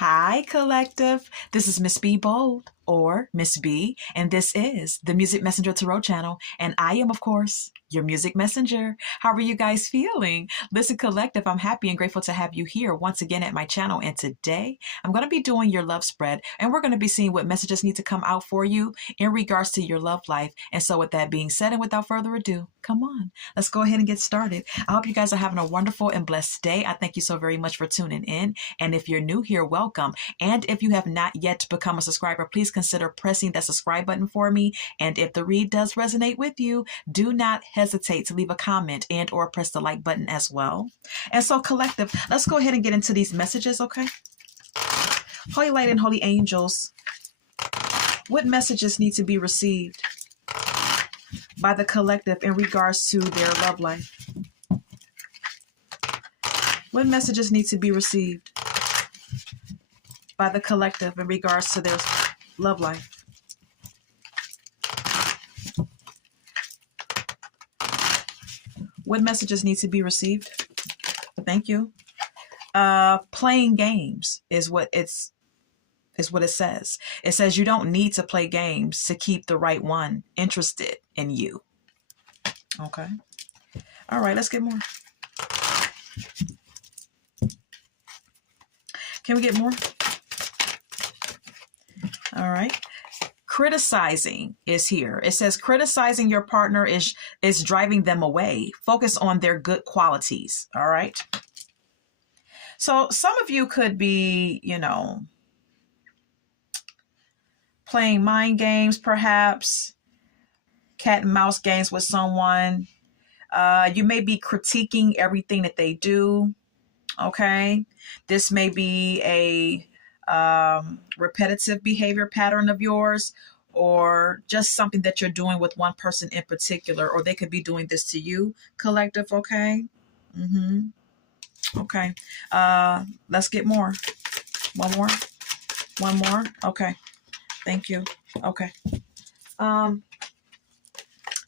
Hi, collective. This is Miss B Bold, or Miss B, and this is the Music Messenger Tarot channel. And I am, of course, your music messenger. How are you guys feeling? Listen, collective, I'm happy and grateful to have you here once again at my channel. And today I'm going to be doing your love spread, and we're going to be seeing what messages need to come out for you in regards to your love life. And so, with that being said, and without further ado, come on, let's go ahead and get started. I hope you guys are having a wonderful and blessed day. I thank you so very much for tuning in. And if you're new here, welcome. And if you have not yet become a subscriber, please consider pressing that subscribe button for me. And if the read does resonate with you, do not hesitate to leave a comment and or press the like button as well. And so, collective, let's go ahead and get into these messages, okay? Holy light and holy angels, what messages need to be received by the collective in regards to their love life? What messages need to be received by the collective in regards to their love life? What messages need to be received? Thank you. Playing games is what it says. It says you don't need to play games to keep the right one interested in you. Okay. All right, let's get more. Can we get more? All right. Criticizing is here. It says criticizing your partner is driving them away. Focus on their good qualities. All right. So some of you could be, playing mind games, perhaps cat and mouse games with someone. You may be critiquing everything that they do. Okay. This may be a repetitive behavior pattern of yours, or just something that you're doing with one person in particular, or they could be doing this to you, collective. Okay. Okay. Let's get more. One more. Okay. Thank you. Okay.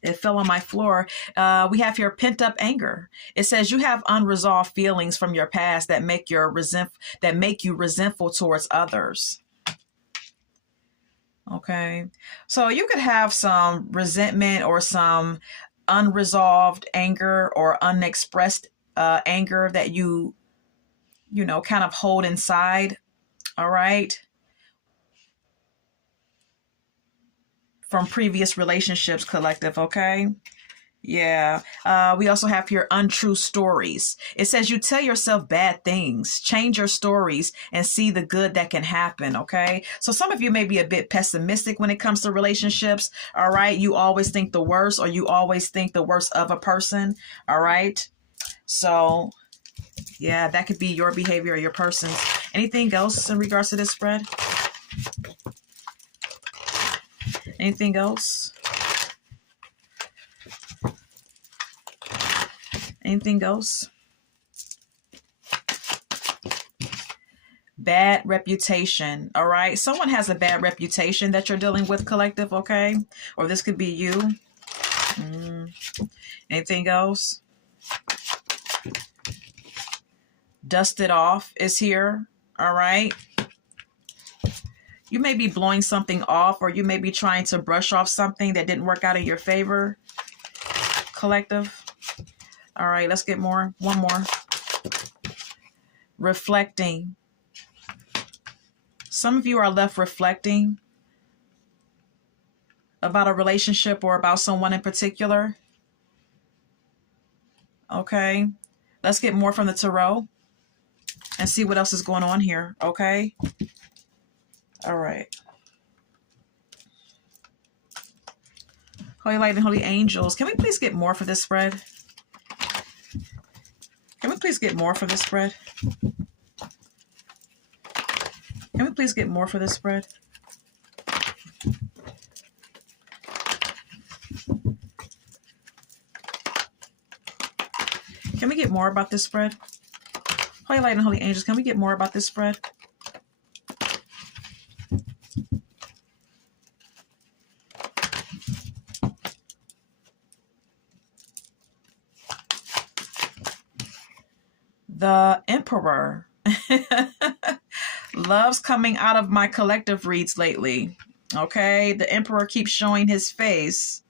It fell on my floor. We have here pent up anger. It says you have unresolved feelings from your past that make you resentful towards others. Okay. So you could have some resentment or some unresolved anger or unexpressed anger that you kind of hold inside. All right. From previous relationships, collective. Okay. Yeah. We also have here untrue stories. It says you tell yourself bad things, change your stories and see the good that can happen. Okay. So some of you may be a bit pessimistic when it comes to relationships. All right. You always think the worst, or you always think the worst of a person. All right. So yeah, that could be your behavior or your person's. Anything else in regards to this spread? Anything else? Anything else? Bad reputation. All right. Someone has a bad reputation that you're dealing with, collective. Okay. Or this could be you. Anything else? Dust it off is here. All right. You may be blowing something off, or you may be trying to brush off something that didn't work out in your favor, collective. All right, let's get more. One more. Reflecting. Some of you are left reflecting about a relationship or about someone in particular. Okay, let's get more from the tarot and see what else is going on here. Okay. All right. Holy light and holy angels, can we please get more for this spread? Can we please get more for this spread? Can we please get more for this spread? Can we get more about this spread? Holy light and holy angels, can we get more about this spread? The Emperor. Love's coming out of my collective reads lately. Okay, the Emperor keeps showing his face.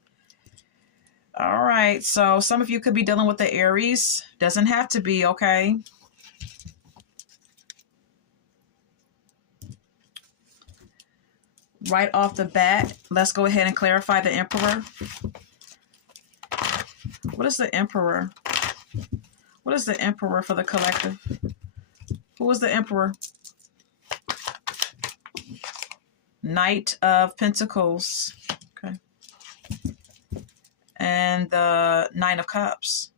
All right, so some of you could be dealing with the Aries. Doesn't have to be, okay? Right off the bat, let's go ahead and clarify the Emperor. What is the Emperor? What is the Emperor for the collective? Who is the Emperor? Knight of Pentacles. Okay. And the Nine of Cups.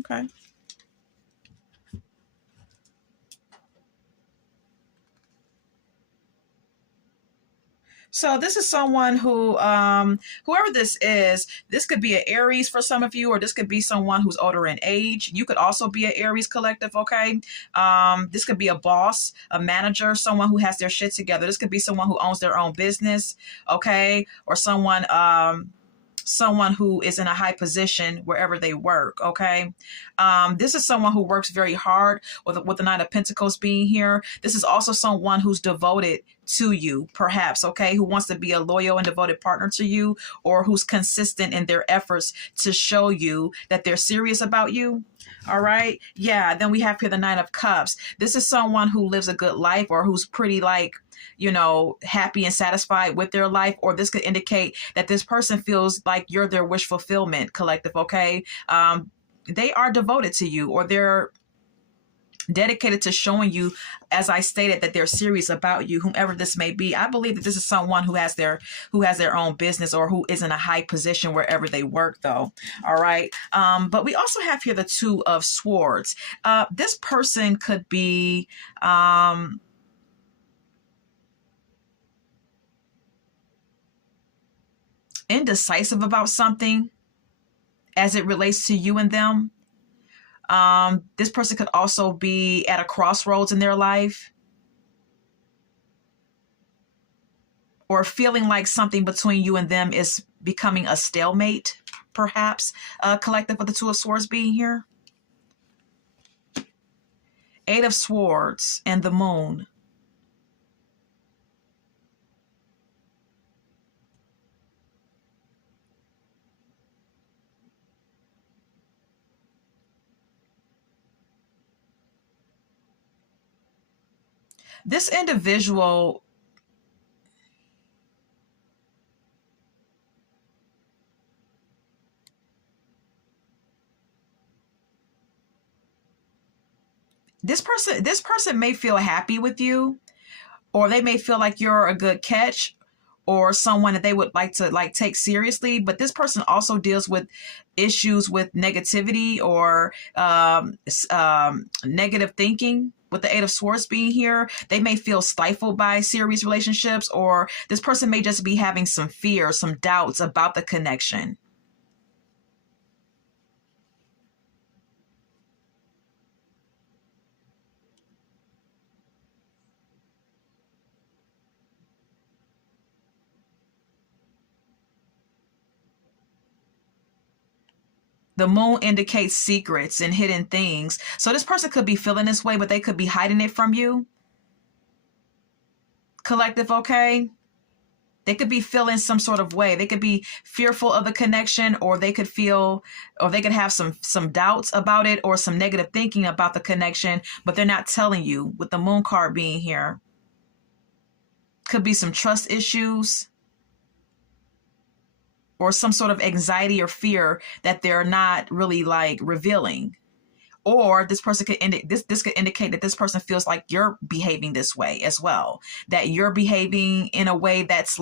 Okay. So this is someone who, whoever this is, this could be an Aries for some of you, or this could be someone who's older in age. You could also be an Aries collective, okay? This could be a boss, a manager, someone who has their shit together. This could be someone who owns their own business, okay? Or someone who is in a high position wherever they work, okay? This is someone who works very hard with the Nine of Pentacles being here. This is also someone who's devoted to you, perhaps, okay? Who wants to be a loyal and devoted partner to you, or who's consistent in their efforts to show you that they're serious about you. All right. Yeah. Then we have here the Nine of Cups. This is someone who lives a good life, or who's pretty happy and satisfied with their life. Or this could indicate that this person feels like you're their wish fulfillment collective. Okay. They are devoted to you, or they're dedicated to showing you, as I stated, that they're serious about you, whomever this may be. I believe that this is someone who has their own business, or who is in a high position wherever they work, though. All right. But we also have here the Two of Swords. This person could be indecisive about something as it relates to you and them. This person could also be at a crossroads in their life, or feeling like something between you and them is becoming a stalemate, perhaps. Collective with the Two of Swords being here. Eight of Swords and the Moon. This individual this person may feel happy with you, or they may feel like you're a good catch, or someone that they would like to take seriously. But this person also deals with issues with negativity, or negative thinking. With the Eight of Swords being here, they may feel stifled by serious relationships, or this person may just be having some fear, some doubts about the connection. The Moon indicates secrets and hidden things. So this person could be feeling this way, but they could be hiding it from you. Collective, okay? They could be feeling some sort of way. They could be fearful of the connection, or they could have some doubts about it, or some negative thinking about the connection, but they're not telling you, with the Moon card being here. Could be some trust issues, or some sort of anxiety or fear that they're not really revealing. Or this person could this could indicate that this person feels like you're behaving this way as well, that you're behaving in a way that's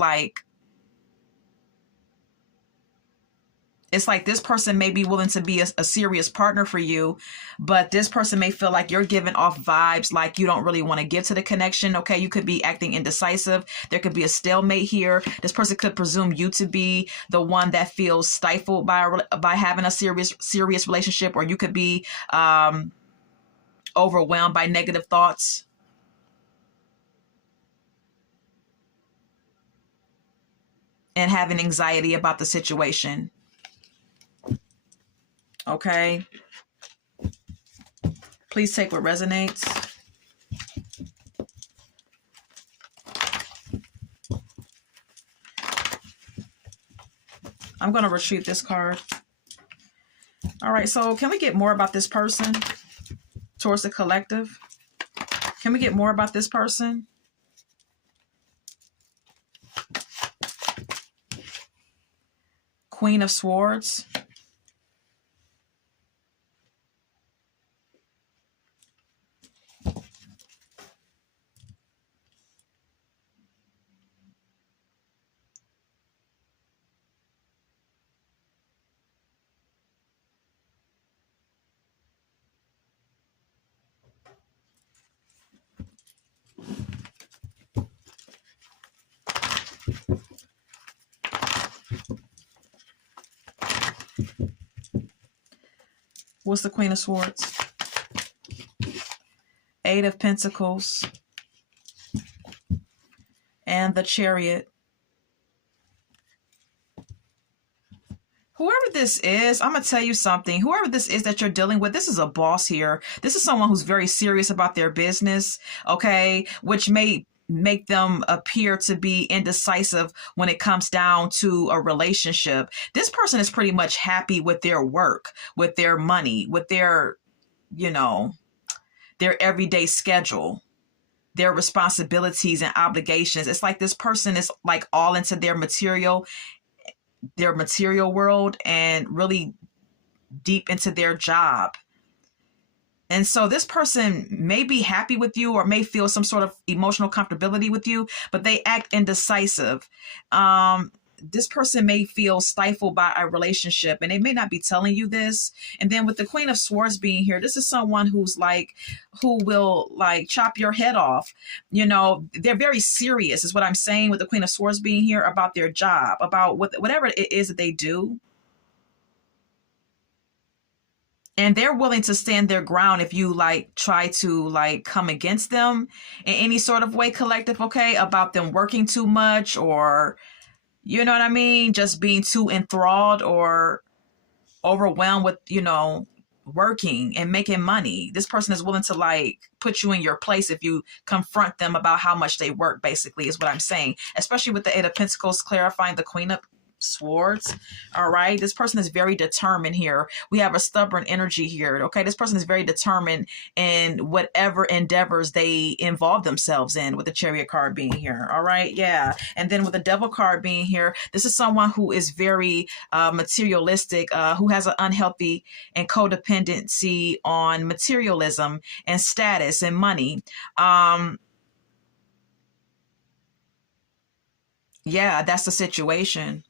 it's like this person may be willing to be a serious partner for you, but this person may feel like you're giving off vibes like you don't really want to give to the connection. Okay, you could be acting indecisive. There could be a stalemate here. This person could presume you to be the one that feels stifled by having a serious relationship, or you could be overwhelmed by negative thoughts. And having anxiety about the situation. Okay. Please take what resonates. going to retrieve this card. All right, so can we get more about this person towards the collective? Can we get more about this person? Queen of Swords. What's the Queen of Swords? Eight of Pentacles. And the Chariot. Whoever this is, I'm going to tell you something. Whoever this is that you're dealing with, this is a boss here. This is someone who's very serious about their business, okay? Which may make them appear to be indecisive when it comes down to a relationship. This person is pretty much happy with their work, with their money, with their, you know, their everyday schedule, their responsibilities and obligations. It's like this person is like all into their material world and really deep into their job. And so this person may be happy with you or may feel some sort of emotional comfortability with you, but they act indecisive. This person may feel stifled by a relationship and they may not be telling you this. And then with the Queen of Swords being here, this is someone who's like, who will like chop your head off. You know, they're very serious is what I'm saying with the Queen of Swords being here about their job, about whatever it is that they do. And they're willing to stand their ground if you like try to like come against them in any sort of way, collective, okay, about them working too much or, you know what I mean, just being too enthralled or overwhelmed with, you know, working and making money. This person is willing to like put you in your place if you confront them about how much they work, basically, is what I'm saying, especially with the Eight of Pentacles clarifying the Queen of Swords. All right, this person is very determined here. We have a stubborn energy here. Okay, this person is very determined in whatever endeavors they involve themselves in, with the Chariot card being here. All right, yeah. And then with the Devil card being here, this is someone who is very materialistic, who has an unhealthy and codependency on materialism and status and money. Yeah, that's the situation.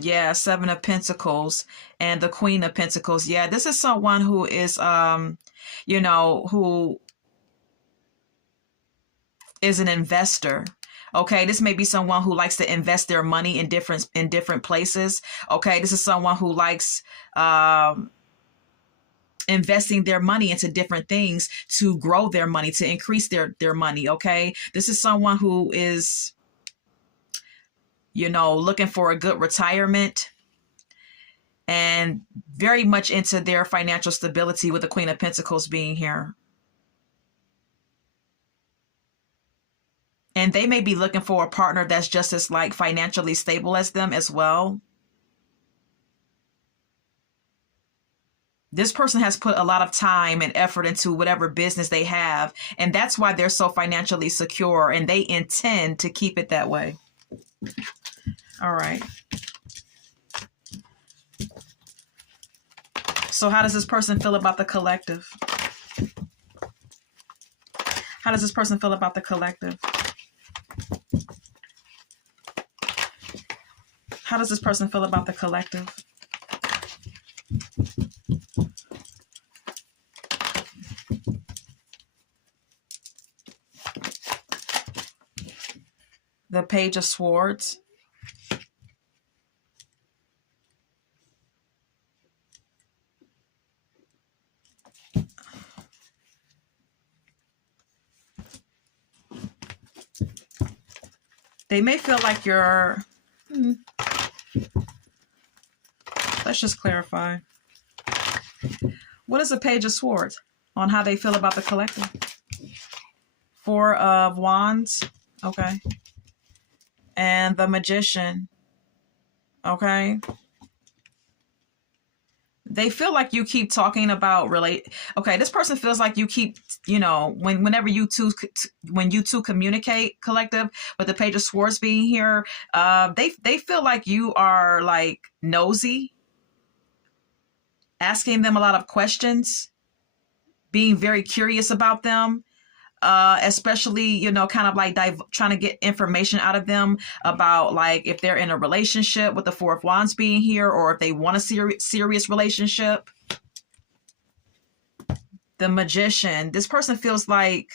Yeah, Seven of Pentacles and the Queen of Pentacles. Yeah, this is someone who is, you know, who is an investor. Okay, this may be someone who likes to invest their money in different places. Okay, this is someone who likes investing their money into different things to grow their money, to increase their money. Okay, this is someone who is, you know, looking for a good retirement and very much into their financial stability with the Queen of Pentacles being here. And they may be looking for a partner that's just as like financially stable as them as well. This person has put a lot of time and effort into whatever business they have, and that's why they're so financially secure, and they intend to keep it that way. All right. So how does this person feel about the collective? How does this person feel about the collective? How does this person feel about the collective? The Page of Swords. They may feel like you're... Let's just clarify. What is the Page of Swords on how they feel about the collective? Four of Wands. Okay. and the Magician. Okay. They feel like you keep talking about okay, this person feels like you keep, whenever when you two communicate, collective, with the Page of Swords being here, they feel like you are like nosy, asking them a lot of questions, being very curious about them, especially, kind of like trying to get information out of them about like if they're in a relationship, with the Four of Wands being here, or if they want a serious relationship. The Magician. This person feels like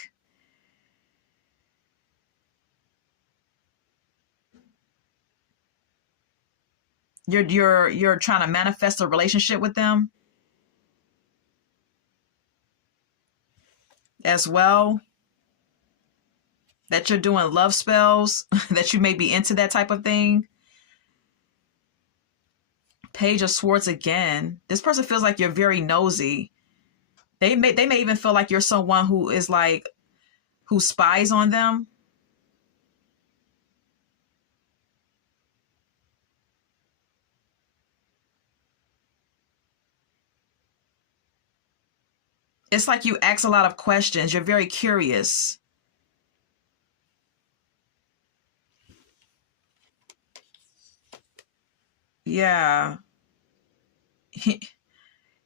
you're trying to manifest a relationship with them as well. That you're doing love spells, that you may be into that type of thing. Page of Swords again. This person feels like you're very nosy. They may even feel like you're someone who is like, who spies on them. It's like you ask a lot of questions. You're very curious. Yeah.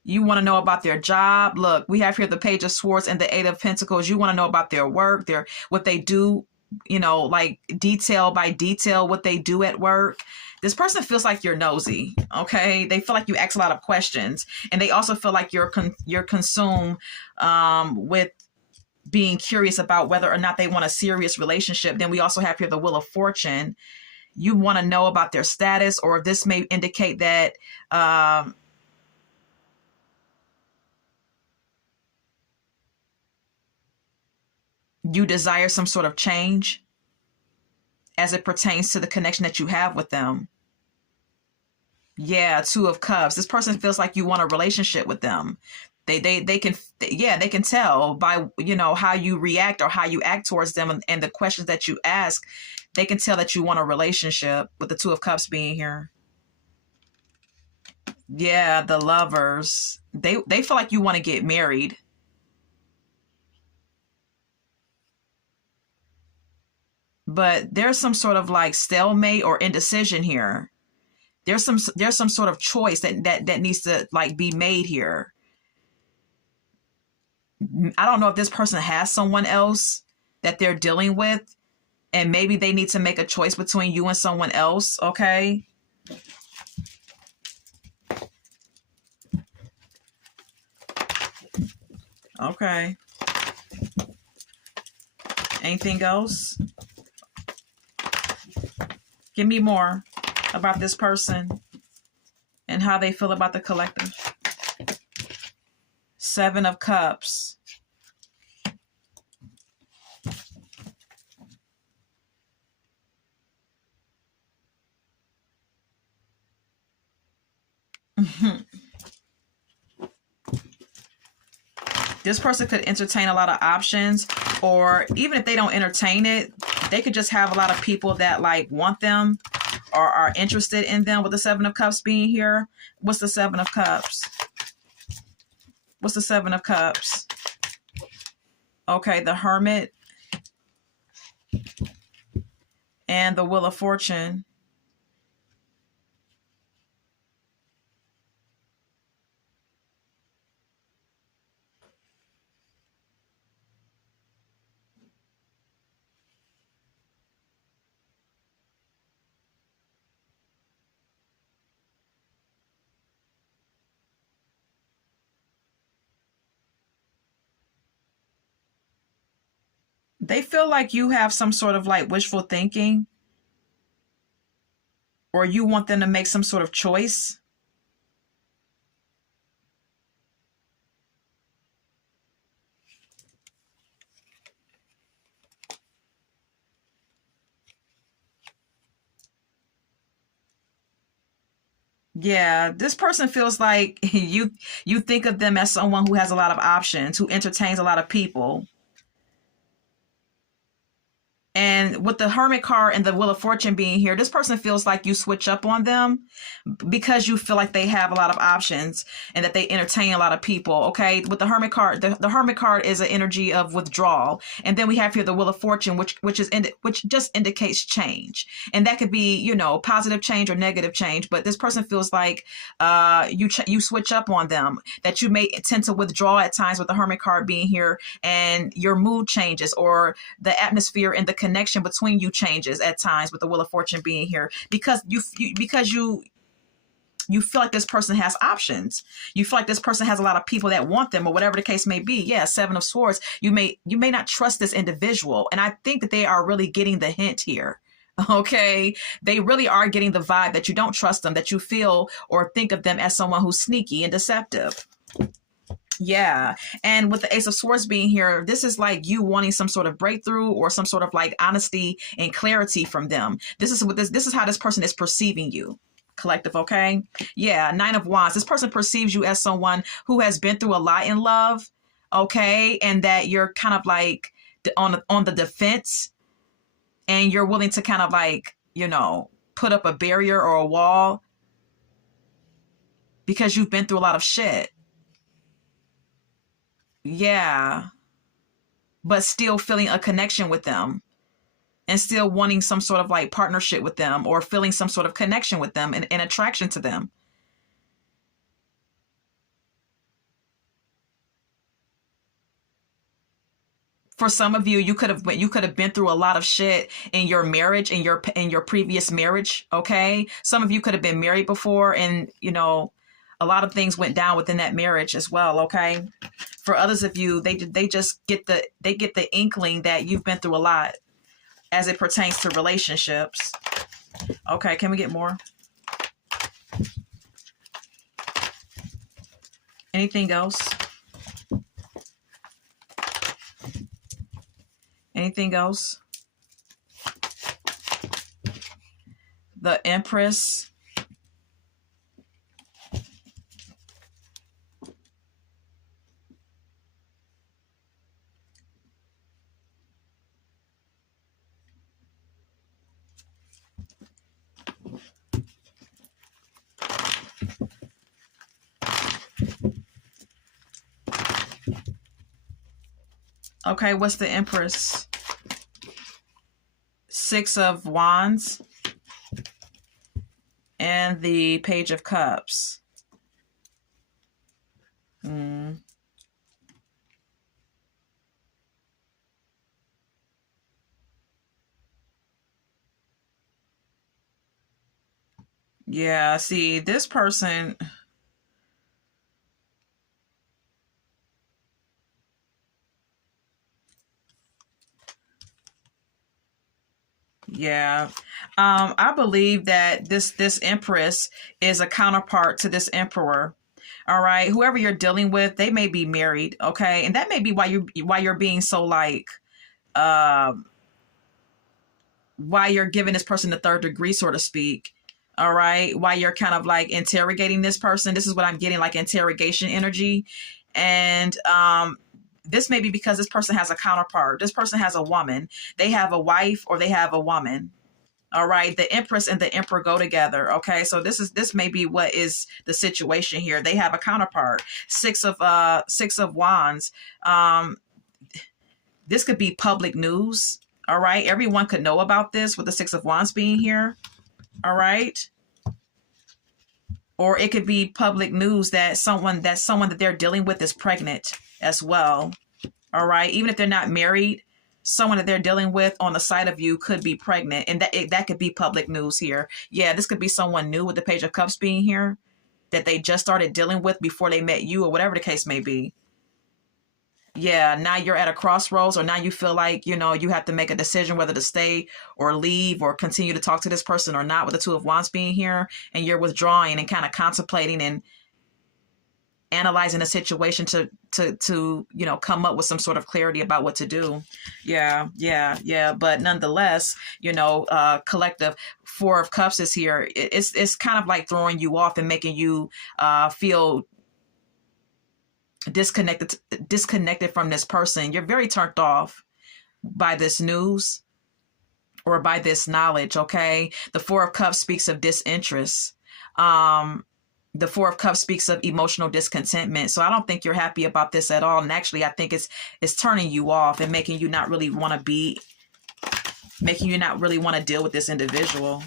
You want to know about their job. Look, we have here the Page of Swords and the Eight of Pentacles. You want to know about their work, what they do, like detail by detail, what they do at work. This person feels like you're nosy, okay? They feel like you ask a lot of questions, and they also feel like you're consumed with being curious about whether or not they want a serious relationship. Then we also have here the Wheel of Fortune. You want to know about their status, or this may indicate that you desire some sort of change as it pertains to the connection that you have with them. Yeah, Two of Cups. This person feels like you want a relationship with them. They can, yeah, they can tell by, how you react or how you act towards them, and the questions that you ask. They can tell that you want a relationship, with the Two of Cups being here. Yeah, the Lovers. They feel like you want to get married. But there's some sort of like stalemate or indecision here. There's some sort of choice that needs to like be made here. I don't know if this person has someone else that they're dealing with, and maybe they need to make a choice between you and someone else. Okay. Okay. Anything else? Give me more about this person and how they feel about the collective. Seven of Cups. This person could entertain a lot of options, or even if they don't entertain it, they could just have a lot of people that like want them or are interested in them, with the Seven of Cups being here. What's the Seven of Cups? What's the Seven of Cups? Okay, the Hermit and the Wheel of Fortune. They feel like you have some sort of like wishful thinking, or you want them to make some sort of choice. Yeah, this person feels like you think of them as someone who has a lot of options, who entertains a lot of people. And with the Hermit card and the Wheel of Fortune being here, this person feels like you switch up on them because you feel like they have a lot of options and that they entertain a lot of people. Okay. With the Hermit card, the Hermit card is an energy of withdrawal. And then we have here the Wheel of Fortune, which just indicates change. And that could be, positive change or negative change. But this person feels like you switch up on them, that you may tend to withdraw at times with the Hermit card being here, and your mood changes, or the atmosphere and the connection between you changes at times with the Wheel of Fortune being here, because you feel like this person has options. You feel like this person has a lot of people that want them, or whatever the case may be. Yeah, Seven of Swords. You may not trust this individual, and I think that they are really getting the hint here. Okay, they really are getting the vibe that you don't trust them, that you feel or think of them as someone who's sneaky and deceptive. Yeah. And with the Ace of Swords being here, this is like you wanting some sort of breakthrough or some sort of like honesty and clarity from them. This is how this person is perceiving you. Collective, okay? Yeah, Nine of Wands. This person perceives you as someone who has been through a lot in love, okay? And that you're kind of like on the defense, and you're willing to kind of like, put up a barrier or a wall because you've been through a lot of shit. Yeah. But still feeling a connection with them, and still wanting some sort of like partnership with them, or feeling some sort of connection with them and attraction to them. For some of you, you could have been through a lot of shit in your marriage, in your previous marriage. Okay, some of you could have been married before, and a lot of things went down within that marriage as well. Okay, for others of you, they just get the inkling that you've been through a lot as it pertains to relationships. Okay, can we get more? Anything else? Anything else? The Empress. Okay, what's the Empress? Six of Wands and the Page of Cups. Yeah, see, this person, yeah. I believe that this Empress is a counterpart to this Emperor. All right. Whoever you're dealing with, they may be married, okay? And that may be why you're being so like why you're giving this person the third degree, so to speak. All right. Why you're kind of like interrogating this person. This is what I'm getting, like interrogation energy. And this may be because this person has a counterpart. This person has a woman. They have a wife, or they have a woman. All right. The Empress and the Emperor go together. Okay. So this may be what is the situation here. They have a counterpart. Six of Wands. This could be public news. All right. Everyone could know about this with the Six of Wands being here. All right. Or it could be public news that someone that they're dealing with is pregnant as well. All right. Even if they're not married, someone that they're dealing with on the side of you could be pregnant. And that could be public news here. Yeah, this could be someone new with the Page of Cups being here that they just started dealing with before they met you, or whatever the case may be. Yeah, now you're at a crossroads, or now you feel like, you have to make a decision whether to stay or leave or continue to talk to this person or not, with the Two of Wands being here, and you're withdrawing and kind of contemplating and analyzing the situation to come up with some sort of clarity about what to do. Yeah. But nonetheless, collective, Four of Cups is here. It's kind of like throwing you off and making you feel disconnected from this person. You're very turned off by this news. or by this knowledge, okay? The Four of Cups speaks of disinterest. Um, the Four of Cups speaks of emotional discontentment. So I don't think you're happy about this at all. And actually, I think it's turning you off and making you not really want to deal with this individual.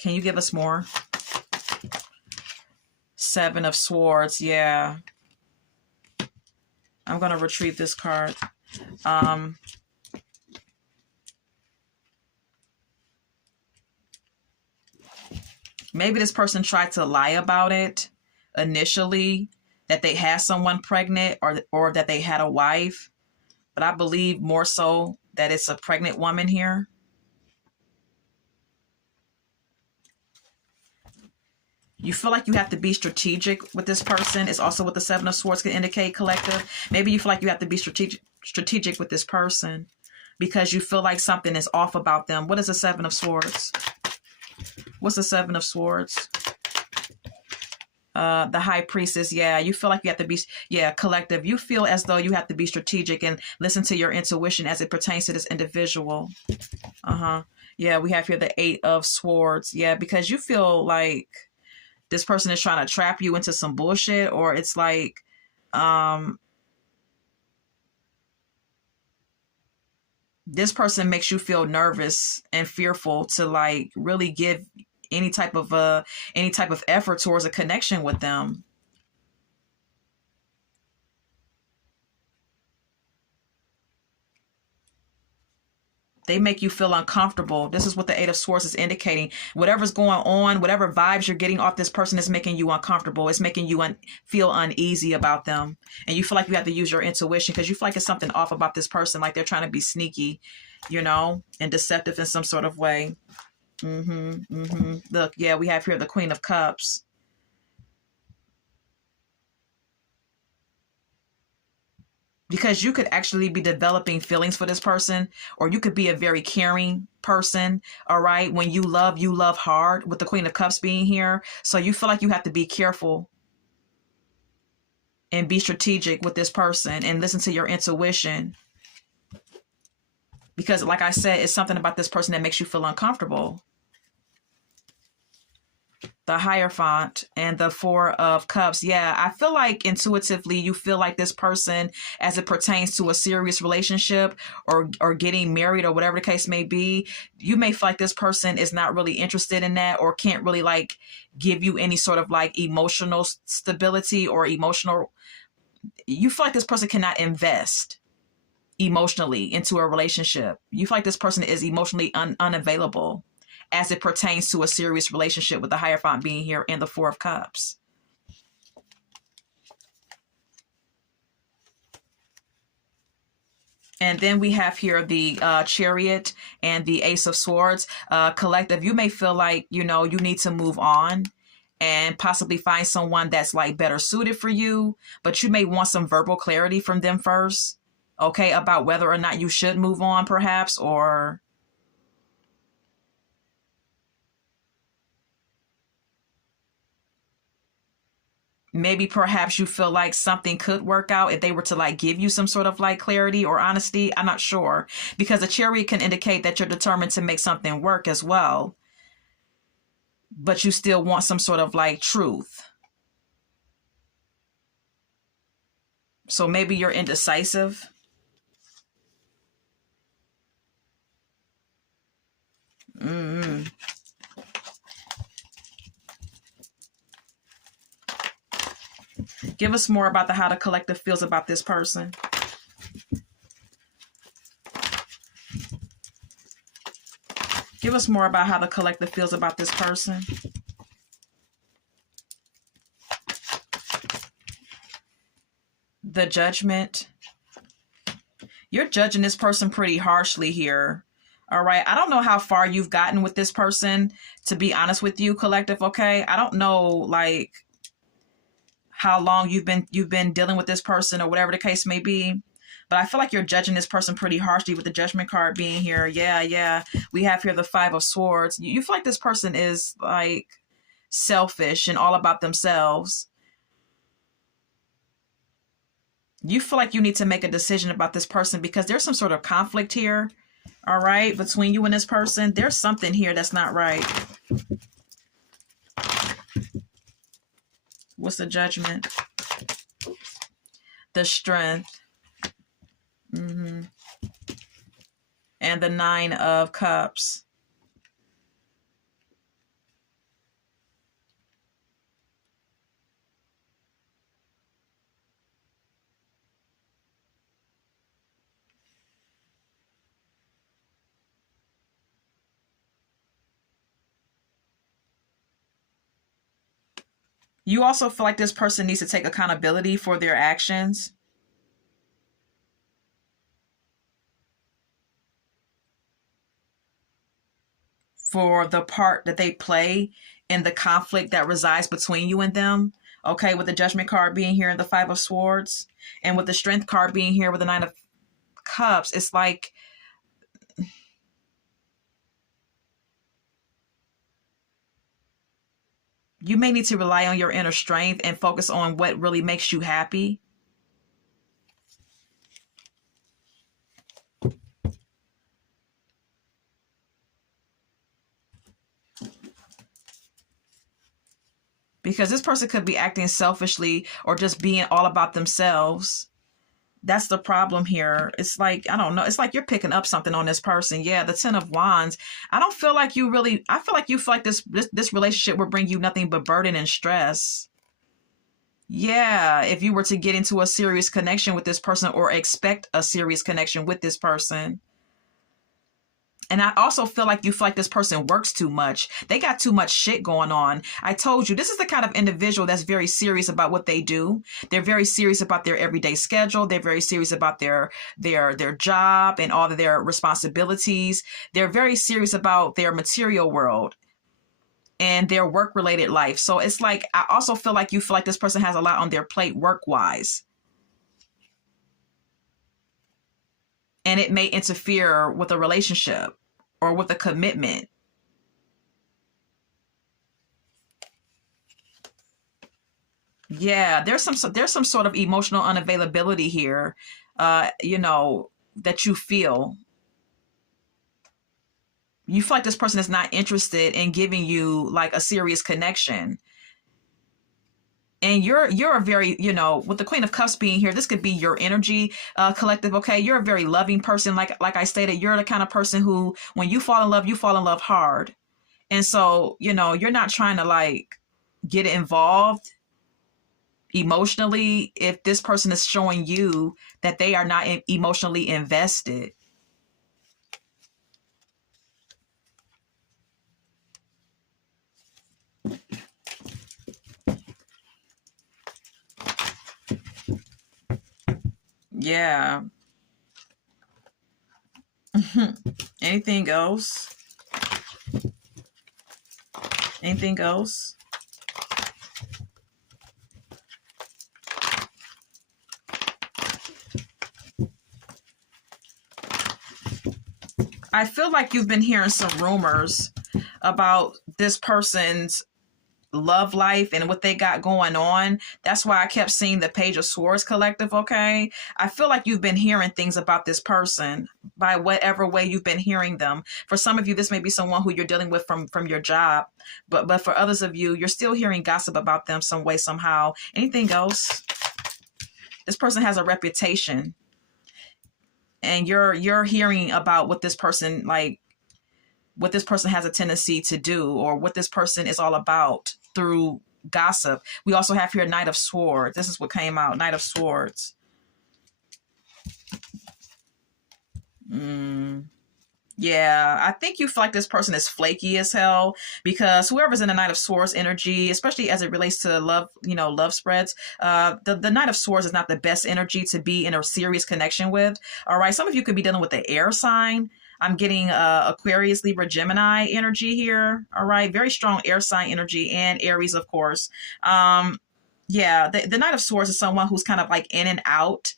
Can you give us more? Seven of Swords, yeah. I'm going to retrieve this card. Maybe this person tried to lie about it initially, that they had someone pregnant or that they had a wife. But I believe more so that it's a pregnant woman here. You feel like you have to be strategic with this person. It's also what the Seven of Swords can indicate, collective. Maybe you feel like you have to be strategic with this person because you feel like something is off about them. What is the Seven of Swords? What's the Seven of Swords? The High Priestess. Yeah, you feel like you have to be, collective. You feel as though you have to be strategic and listen to your intuition as it pertains to this individual. Yeah, we have here the Eight of Swords. Yeah, because you feel like this person is trying to trap you into some bullshit, or it's like, this person makes you feel nervous and fearful to like really give any type of effort towards a connection with them. They make you feel uncomfortable. This is what the Eight of Swords is indicating. Whatever's going on, whatever vibes you're getting off this person is making you uncomfortable. It's making you feel uneasy about them. And you feel like you have to use your intuition because you feel like it's something off about this person, like they're trying to be sneaky, and deceptive in some sort of way. Look, yeah, we have here the Queen of Cups. Because you could actually be developing feelings for this person, or you could be a very caring person. All right. When you love hard, with the Queen of Cups being here. So you feel like you have to be careful and be strategic with this person and listen to your intuition. Because like I said, it's something about this person that makes you feel uncomfortable. The Hierophant and the Four of Cups. Yeah, I feel like intuitively you feel like this person, as it pertains to a serious relationship or getting married or whatever the case may be, you may feel like this person is not really interested in that or can't really like give you any sort of like emotional stability or emotional. You feel like this person cannot invest emotionally into a relationship. You feel like this person is emotionally unavailable as it pertains to a serious relationship, with the Hierophant being here and the Four of Cups. And then we have here the Chariot and the Ace of Swords. Collective, you may feel like, you need to move on and possibly find someone that's like better suited for you, but you may want some verbal clarity from them first, okay, about whether or not you should move on perhaps, or maybe perhaps you feel like something could work out if they were to like give you some sort of like clarity or honesty. I'm not sure, because the Chariot can indicate that you're determined to make something work as well, but you still want some sort of like truth. So maybe you're indecisive. Give us more about how the collective feels about this person. Give us more about how the collective feels about this person. The Judgment. You're judging this person pretty harshly here. All right. I don't know how far you've gotten with this person, to be honest with you, collective. Okay. I don't know like how long you've been dealing with this person or whatever the case may be. But I feel like you're judging this person pretty harshly with the Judgment card being here. Yeah. We have here the Five of Swords. You feel like this person is like selfish and all about themselves. You feel like you need to make a decision about this person because there's some sort of conflict here, all right, between you and this person. There's something here that's not right. What's the Judgment? The Strength. And the Nine of Cups. You also feel like this person needs to take accountability for their actions. For the part that they play in the conflict that resides between you and them. Okay, with the Judgment card being here and the Five of Swords, and with the Strength card being here with the Nine of Cups, it's like you may need to rely on your inner strength and focus on what really makes you happy. Because this person could be acting selfishly or just being all about themselves. That's the problem here. It's like, I don't know. It's like you're picking up something on this person. Yeah, the Ten of Wands. I don't feel like you really, I feel like you feel like this relationship will bring you nothing but burden and stress. Yeah, if you were to get into a serious connection with this person or expect a serious connection with this person. And I also feel like you feel like this person works too much. They got too much shit going on. I told you, this is the kind of individual that's very serious about what they do. They're very serious about their everyday schedule. They're very serious about their job and all of their responsibilities. They're very serious about their material world and their work-related life. So it's like, I also feel like you feel like this person has a lot on their plate work-wise. And it may interfere with a relationship or with a commitment. Yeah, there's some sort of emotional unavailability here, that you feel. You feel like this person is not interested in giving you like a serious connection. And you're a very, with the Queen of Cups being here, this could be your energy collective. Okay, you're a very loving person. Like I stated, you're the kind of person who, when you fall in love hard. And so, you're not trying to like get involved emotionally if this person is showing you that they are not emotionally invested. Yeah. Anything else? Anything else? I feel like you've been hearing some rumors about this person's love life and what they got going on. That's why I kept seeing the Page of Swords collective. Okay, I feel like you've been hearing things about this person by whatever way you've been hearing them. For some of you, this may be someone who you're dealing with from your job, but for others of you, you're still hearing gossip about them some way, somehow. Anything else? This person has a reputation, and you're hearing about what this person has a tendency to do, or what this person is all about through gossip. We also have here Knight of Swords. This is what came out, Knight of Swords. Yeah, I think you feel like this person is flaky as hell, because whoever's in the Knight of Swords energy, especially as it relates to love, love spreads, the Knight of Swords is not the best energy to be in a serious connection with. All right, some of you could be dealing with the air sign. I'm getting Aquarius, Libra, Gemini energy here. All right, very strong air sign energy, and Aries, of course. Yeah, the Knight of Swords is someone who's kind of like in and out,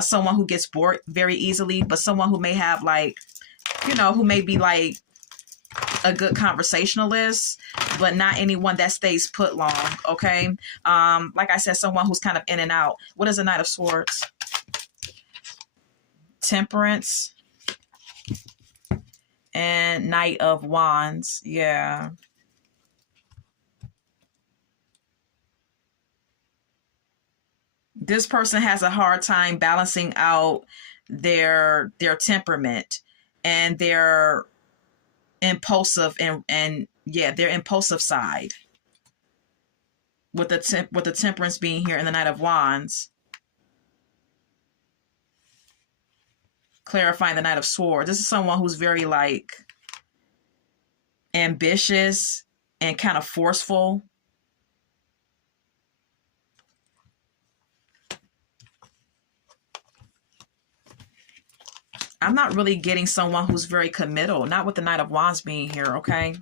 someone who gets bored very easily, but someone who may have like, who may be like a good conversationalist, but not anyone that stays put long. Okay. Like I said, someone who's kind of in and out. What is a Knight of Swords? Temperance and Knight of Wands. Yeah. This person has a hard time balancing out their temperament and their impulsive and yeah, their impulsive side. With the Temperance being here and the Knight of Wands. Clarifying the Knight of Swords. This is someone who's very like ambitious and kind of forceful. I'm not really getting someone who's very committal, not with the Knight of Wands being here, okay?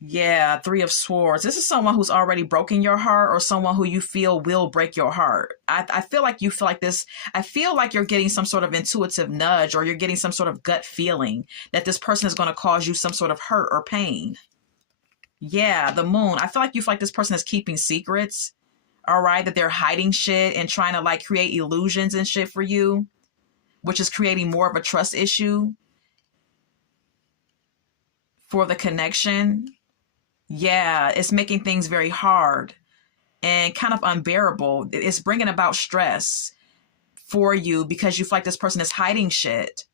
Yeah, Three of Swords. This is someone who's already broken your heart or someone who you feel will break your heart. I feel like you feel like this. I feel like you're getting some sort of intuitive nudge or you're getting some sort of gut feeling that this person is going to cause you some sort of hurt or pain. Yeah, the Moon. I feel like this person is keeping secrets. All right, that they're hiding shit and trying to like create illusions and shit for you, which is creating more of a trust issue for the connection. Yeah, it's making things very hard and kind of unbearable. It's bringing about stress for you because you feel like this person is hiding shit.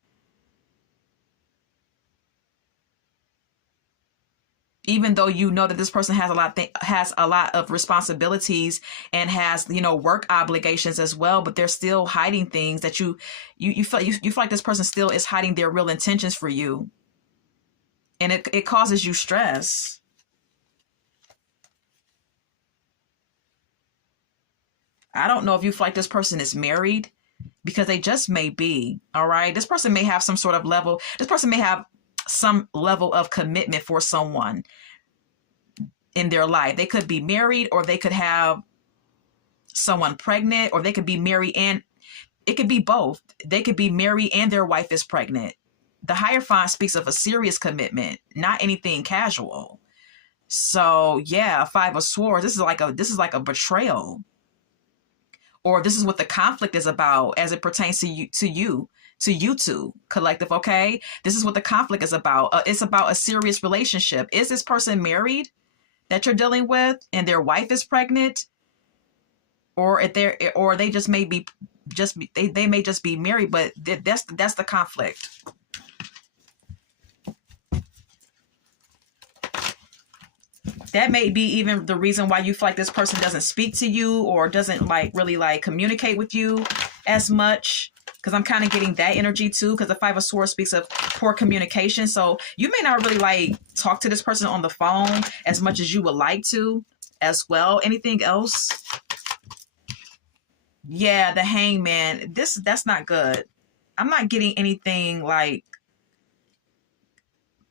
Even though you know that this person has a lot of responsibilities and has, you know, work obligations as well, but they're still hiding things that you feel like this person still is hiding their real intentions for you. And it causes you stress. I don't know if you feel like this person is married because they just may be. All right. This person may have some level of commitment for someone in their life. They could be married or they could have someone pregnant or they could be married and it could be both. They could be married and their wife is pregnant. The Hierophant speaks of a serious commitment, not anything casual. So yeah, Five of Swords. This is like a betrayal. Or this is what the conflict is about as it pertains to you two, collective, okay? This is what the conflict is about. It's about a serious relationship. Is this person married that you're dealing with and their wife is pregnant? Or they just may be they may just be married, but that's the conflict. That may be even the reason why you feel like this person doesn't speak to you or doesn't like really like communicate with you as much. Because I'm kind of getting that energy too. Because the Five of Swords speaks of poor communication. So you may not really like talk to this person on the phone as much as you would like to as well. Anything else? Yeah, the Hangman. That's not good. I'm not getting anything like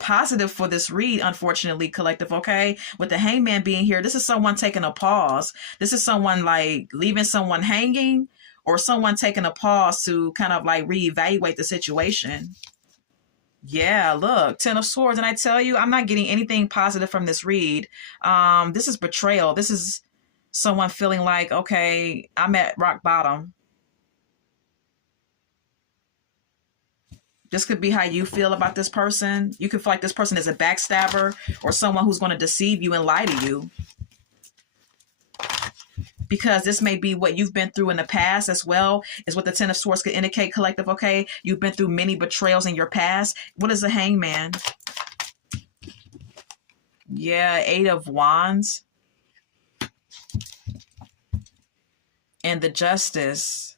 positive for this read, unfortunately, collective, okay? With the Hangman being here, this is someone taking a pause. This is someone like leaving someone hanging or someone taking a pause to kind of like reevaluate the situation. Yeah, look, Ten of Swords. And I tell you, I'm not getting anything positive from this read. This is betrayal. This is someone feeling like, okay, I'm at rock bottom. This could be how you feel about this person. You could feel like this person is a backstabber or someone who's going to deceive you and lie to you. Because this may be what you've been through in the past as well, is what the Ten of Swords could indicate, collective, okay? You've been through many betrayals in your past. What is the Hangman? Yeah, Eight of Wands. And the Justice.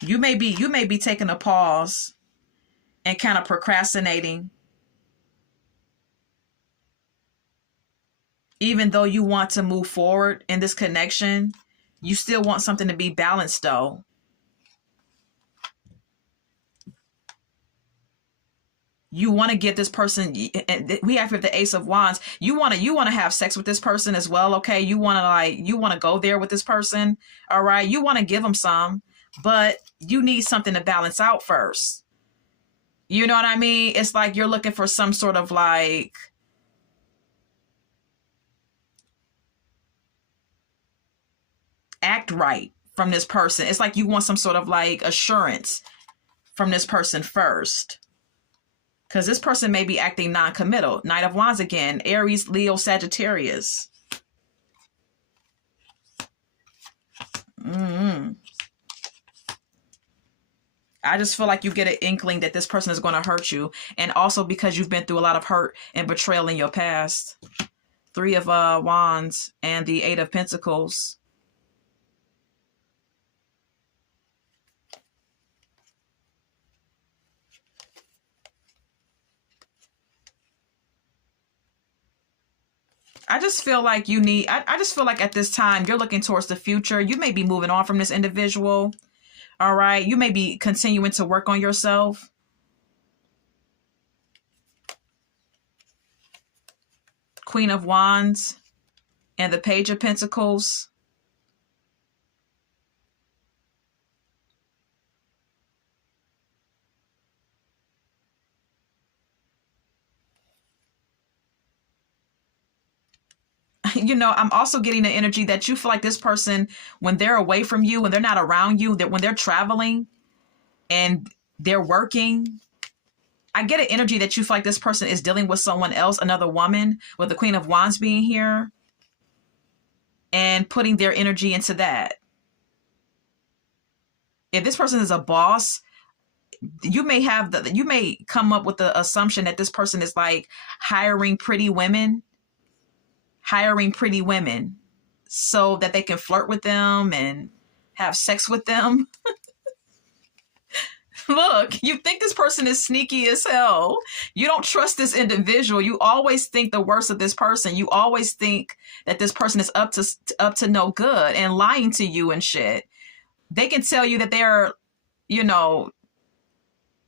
You may be taking a pause and kind of procrastinating. Even though you want to move forward in this connection, you still want something to be balanced though. You want to get this person, we have here the Ace of Wands. You want to have sex with this person as well, okay? You want to go there with this person, all right? You want to give them some. but you need something to balance out first. You know what I mean? It's like you're looking for some sort of like act right from this person. It's like you want some sort of like assurance from this person first. Because this person may be acting non-committal. Knight of Wands again, Aries, Leo, Sagittarius. I just feel like you get an inkling that this person is going to hurt you. And also because you've been through a lot of hurt and betrayal in your past. Three of Wands and the Eight of Pentacles. I just feel like you need, I just feel like at this time you're looking towards the future. You may be moving on from this individual. All right. You may be continuing to work on yourself. Queen of Wands and the Page of Pentacles. You know, I'm also getting the energy that you feel like this person, when they're away from you, when they're not around you, that when they're traveling and they're working, I get an energy that you feel like this person is dealing with someone else, another woman, with the Queen of Wands being here and putting their energy into that. If this person is a boss, you may come up with the assumption that this person is like hiring pretty women so that they can flirt with them and have sex with them. Look, you think this person is sneaky as hell. You don't trust this individual. You always think the worst of this person. You always think that this person is up to no good and lying to you and shit. They can tell you that they're, you know,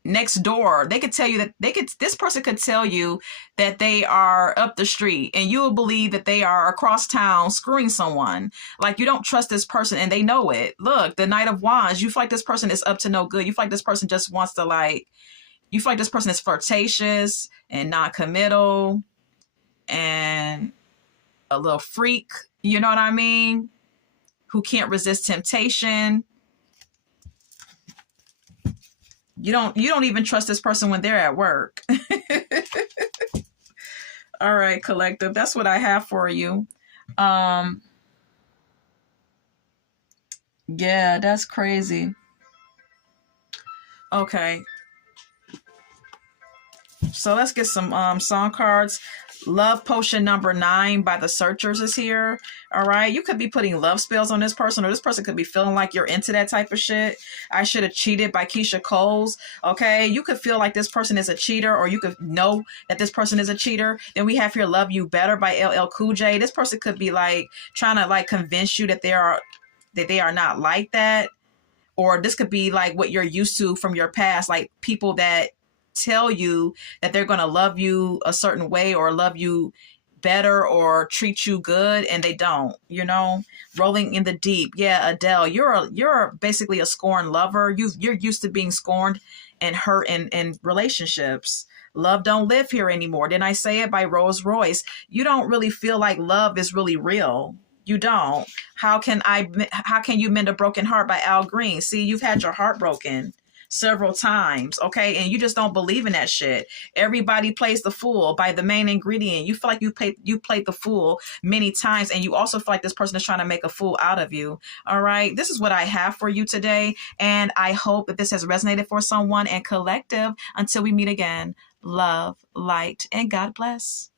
next door. They could tell you that this person could tell you that they are up the street and you will believe that they are across town screwing someone. Like, you don't trust this person and they know it. Look, the Knight of Wands, you feel like this person is up to no good. You feel like this person just wants to you feel like this person is flirtatious and non-committal and a little freak. You know what I mean? Who can't resist temptation. You don't even trust this person when they're at work. All right, collective. That's what I have for you. Yeah, that's crazy. Okay. So let's get some song cards. Love Potion number 9 by the Searchers is here. All right. You could be putting love spells on this person, or this person could be feeling like you're into that type of shit. I Should Have Cheated by Keisha Coles. Okay. You could feel like this person is a cheater, or you could know that this person is a cheater. Then we have here Love You Better by LL Cool J. This person could be like trying to like convince you that they are not like that. Or this could be like what you're used to from your past, like people that tell you that they're going to love you a certain way or love you better or treat you good, and they don't, you know. Rolling in the Deep. Yeah, Adele, you're basically a scorned lover. You're used to being scorned and hurt in relationships. Love Don't Live Here Anymore. Didn't I Say It by Rose Royce. You don't really feel like love is really real. You don't. How can you mend a broken heart by Al Green? See, you've had your heart broken several times, okay? And you just don't believe in that shit. Everybody Plays the Fool by The Main Ingredient. You feel like you played the fool many times, and you also feel like this person is trying to make a fool out of you. All right, this is what I have for you today, and I hope that this has resonated for someone. And collective, until we meet again, love, light, and God bless.